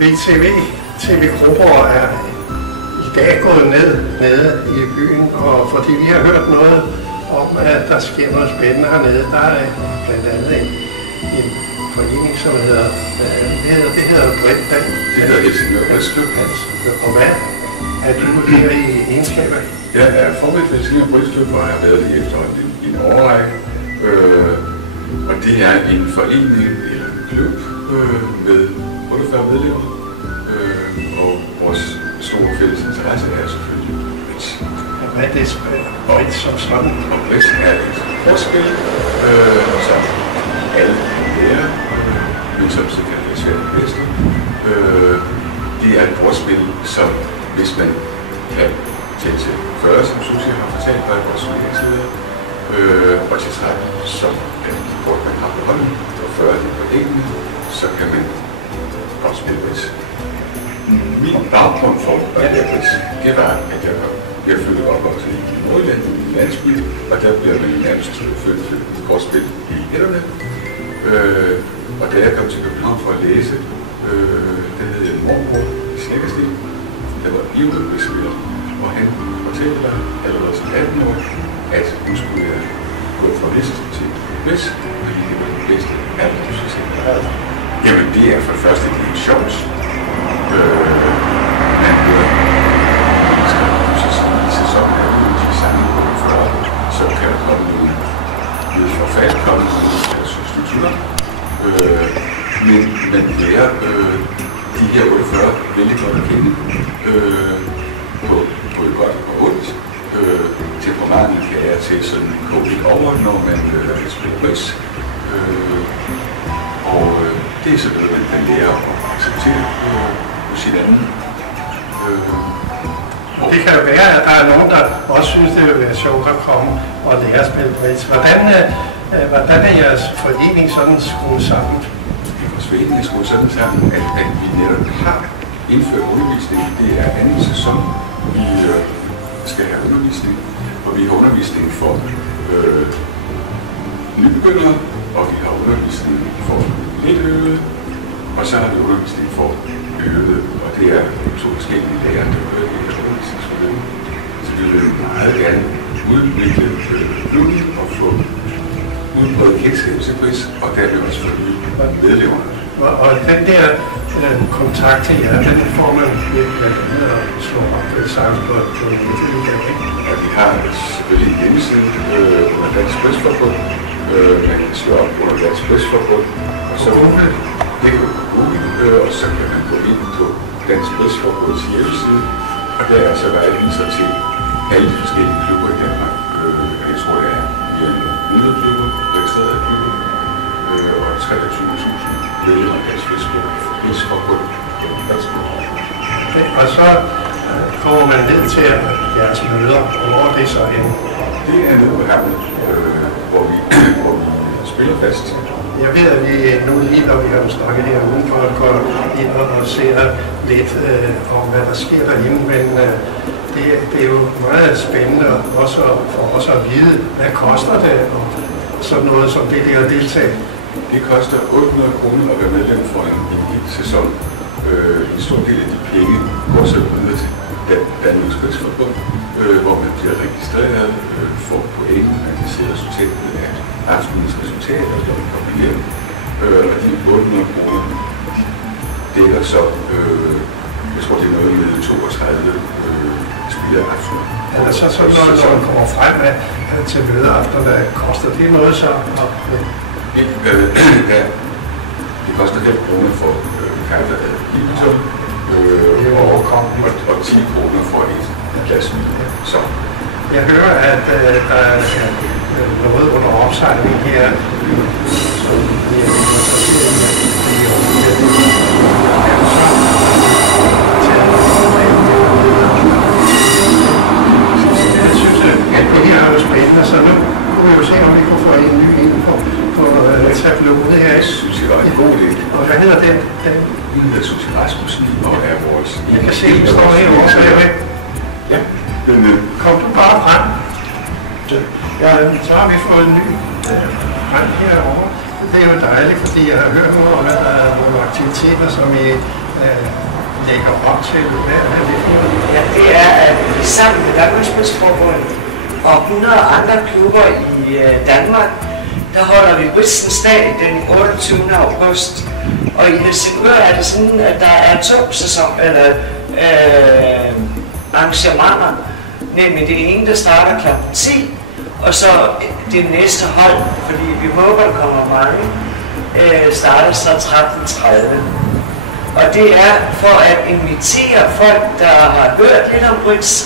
VTV-grupper er i dag gået nede i byen, og fordi vi har hørt noget om, at der sker noget spændende hernede, der er blandt andet en forening, som hedder, det hedder Bredband. Det hedder Helsingør Bridgeklub. Og hvad er du her i egenskab af? Jeg er formand for Helsingør Bridgeklub, og jeg har været det efter en årrække. Og det er en forening eller en klub med 48 medlemmer. Og vores store fælles interesse er selvfølgelig bridge. Hvad er det bridge som sådan? Og bridge er et kortspil, som alle lærer, men som så kan være svært at mestre. Det er et kortspil, som hvis man kan tælle til 40, som Susie har fortalt mig, vores udviklingsleder, og til 30, som er de kort, man har på hånden, og 40 det på enkelte, så kan man godt spille bridge. Min baggrund for at lære bridge, det var, at jeg flyttede op også i Nordjylland, i landsby, og der bliver man nærmest født til kortspil i hænderne. Og da jeg kom til København for at læse, der hed jeg en mormor i Snækkersten, der var bioøkonomispiller, og han fortalte mig allerede som 18 år, at hun skulle gå fra vest til vest, fordi det var det bedste af det, du skal se. Jamen det er for det første, det er sjovt. Man hører, i sæsonen er det de samme på 40, så kan der komme nogle forfald, komme nogle substitutter. Men man lærer de her 48 vældig godt at kende på et godt og ondt. Temperamentet kan være til sådan gå lidt over, når man spiller bridge. Og det er sådan noget, man kan lære at acceptere hos hinanden. Det kan jo være, at der er nogen, der også synes, det vil være sjovt at komme og lære at spille bridge. Hvordan er jeres forening sådan skruet sammen? Vores forening er skruet sådan sammen, at vi netop har indført undervisning. Det er anden sæson, vi skal have undervisning. Og vi har undervisning for nybegyndere, og vi har undervisning for lidt øvede, og så har vi undervisning for øvede, og det er to forskellige lærere, der hører det her undervisningsforløb. Så vi vil meget gerne udvikle klubben og få udbredt kendskab til bridge, og der vil også få medlemmerne. Og den der kontakt til jer, den får man blandt andet at slå op sammen på nettet. Ja, vi har selvfølgelig en hjemmeside under Dansk Bridgeforbund. Man kan slå op under Dansk Bridgeforbund, og så det kan gå på Google, og så kan man gå ind på Dansk Bridgeforbunds hjemmeside, og der er så vejviser til alle de forskellige klubber i Danmark. Jeg tror, det er 100 klubber, registrerede klubber, og 23.000 medlemmer af Dansk Bridgeforbund. Og så kommer man ned til jeres møder, og hvor er det så henne? Det er nede på Havnet, hvor vi spiller fast. Jeg ved, at vi nu lige når vi har snakket her udenfor, går ind og ser lidt om, hvad der sker derinde, men det er jo meget spændende også for os at vide, hvad koster det, og sådan noget som det der at deltage. Det koster 800 kroner at være medlem for en sæson. En stor del af de penge går så videre til Danmarks Bridgeforbund, hvor man bliver registreret, får point, man kan se resultatet af aftenens resultater, når man kommer hjem. Og de 800 kroner, de dækker så, jeg tror det er noget med 32 spilleaftener. Er der så sådan noget, når man kommer frem til mødeaften, der koster det noget så? Det koster 5 kroner for kaffe af Hilton, og 10 kroner for et glas vin. Så. Jeg hører, at der er noget under opsejling her, som vi er interesseret Jeg synes, at det her er jo spændende, så nu kunne vi jo se, om vi kunne få en ny inden på tabloet her. Jeg synes, det var en god idé. Og hvad hedder den? Den hedder Susie Rasmussen, og er vores... Jeg kan se, den står herovre, så jeg ved. Ja. Kom du bare frem. Ja, så har vi fået en ny frem herovre. Det er jo dejligt, fordi jeg har hørt noget om, at der er nogle aktiviteter, som I lægger op til? Hvad er det for noget? Ja, det er, at vi sammen med Danmarks Bridge-forbund og 100 andre klubber i Danmark, der holder vi Bridge-dag den 28. august. Og i Helsingør er det sådan, at der er 2 arrangementer, nemlig det ene, der starter kl. 10, og så det næste hold, fordi vi håber, der kommer mange, starter så 13:30. Og det er for at invitere folk, der har hørt lidt om Bridge,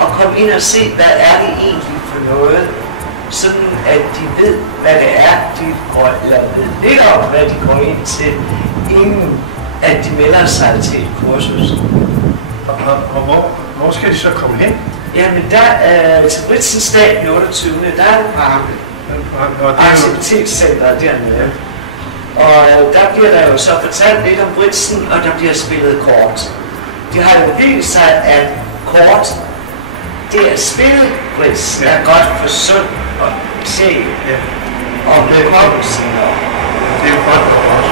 og komme ind og se, hvad er det egentlig for noget, sådan at de ved, hvad det er, de går, eller ved lidt om, hvad de går ind til, inden at de melder sig til et kursus. Og hvor skal de så komme hen? Jamen til Bridges dag den 28. der er det på aktivitetscenteret dernede. Og der bliver der jo så fortalt lidt om Bridgen, og der bliver spillet kort. Det har jo vist sig, at kort, det at spille Bridge, er godt for sund og sjæl og bekommelsen. Det er jo godt for os.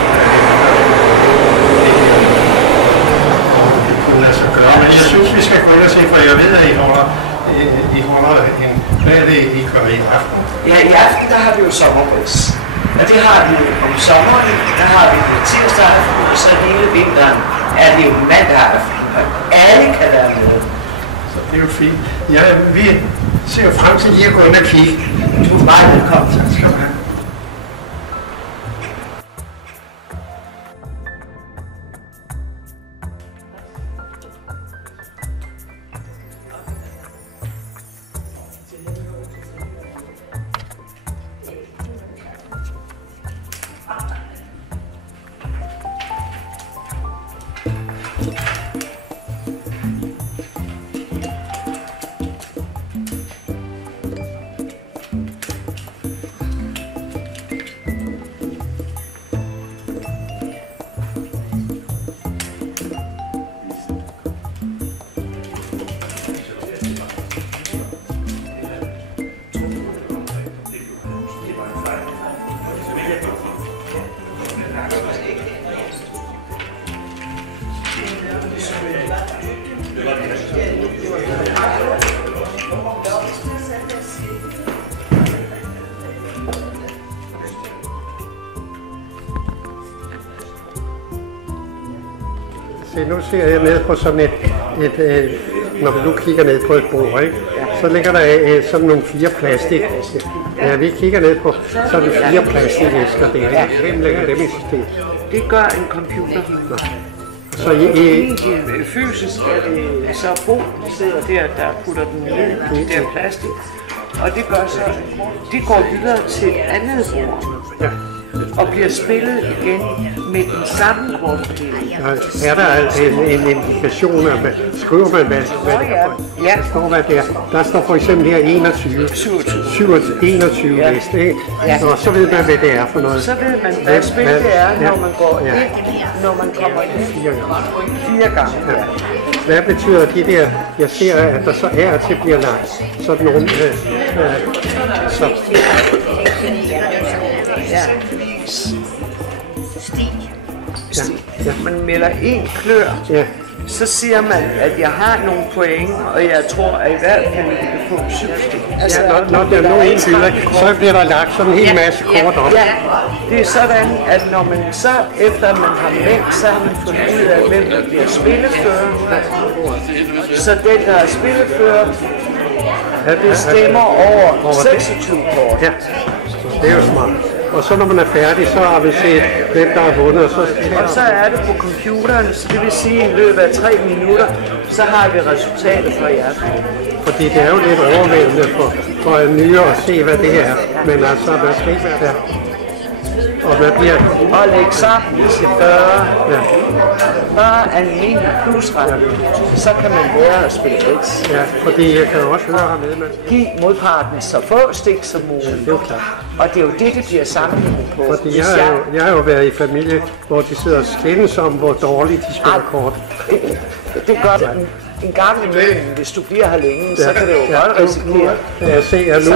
Det kunne lade sig gøre. Men jeg synes, vi skal gå ind og se, for jeg ved, at I holder en... Hvad er det, I gør i aften? Ja, i aften, der har vi jo sommerbridge. Og det har vi om sommeren, der har vi det tirsdag aften, og så hele vinteren er det jo mandag aften, og alle kan være med. Så det er jo fint. Ja, vi ser frem til lige at gå ind og kigge. Du er meget velkommen. Tak skal du have. Se, nu ser jeg ned på sådan når vi nu kigger ned på et bord, ikke? Så ligger der sådan nogle 4 plastikæsker. Ja, vi kigger ned på sådan 4 plastikæsker der. Hvem lægger dem i systemet? Det gør en computer. Så fysisk er det så Bo, der sidder der putter den ned i det der plastik. Og det gør så, det går videre til et andet bord. Ja. Og bliver spillet igen med den samme kortfordeling. Er der en indikation af, skriver man hvad ja. Står der der? Der står for eksempel her 21. 21 ja. Vist, ikke? Ja. Og så ved man, hvad det er for noget. Så ved man, hvad spil det er, når man går ind, når man kommer ind 4 gange. Ja. Hvad betyder de der? Jeg ser, at der så er til bliver lagt sådan nogle... så. Ja. Ja. Man melder 1 klør, så siger man, at jeg har nogle point, og jeg tror, at i hvert fald vi kan få 7 stik. Altså, når der er nogen byder, så bliver der lagt sådan en hel masse kort op. Ja, det er sådan, at når man så, efter man har meldt, så har man fundet ud af, hvem der bliver spillefører. Så den, der er spillefører, bestemmer over 26 kort. Ja, det er jo smart. Og så når man er færdig, så har vi set, hvem der har vundet. Og så er det på computeren, så det vil sige, at i løbet af 3 minutter, så har vi resultatet for jer. Fordi det er jo lidt overvældende for en nyere at se, hvad det er. Men altså, man skal ikke være der. Og hvad bliver det? Og lægge sammen til 40. Ja. Bare almindelig plusret. Så kan man lære at spille bridge. Ja, fordi jeg kan jo også høre hernede, man giv modparten så få stik som muligt. Det er jo klart. Og det er jo det bliver sammenlignet på. Fordi jeg har jo været i familie, hvor de sidder og skændes om, hvor dårligt de spiller kort. Det gør man. en gang imellem, hvis du bliver her længe, så kan det jo godt risikere. Nu kan jeg se, at nu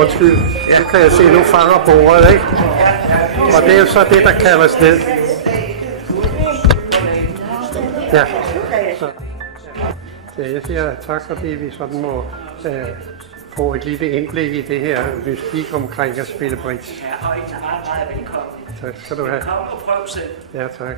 undskyld, nu kan jeg se, nu fanger bordet, ikke? Og det er jo så det, der kaldes ned. Ja. Så jeg siger tak, fordi vi sådan må få et lille indblik i det her mystik omkring at spille bridge. Ja, og I er meget velkommen. Tak skal du have. Kom og prøv selv. Ja, tak.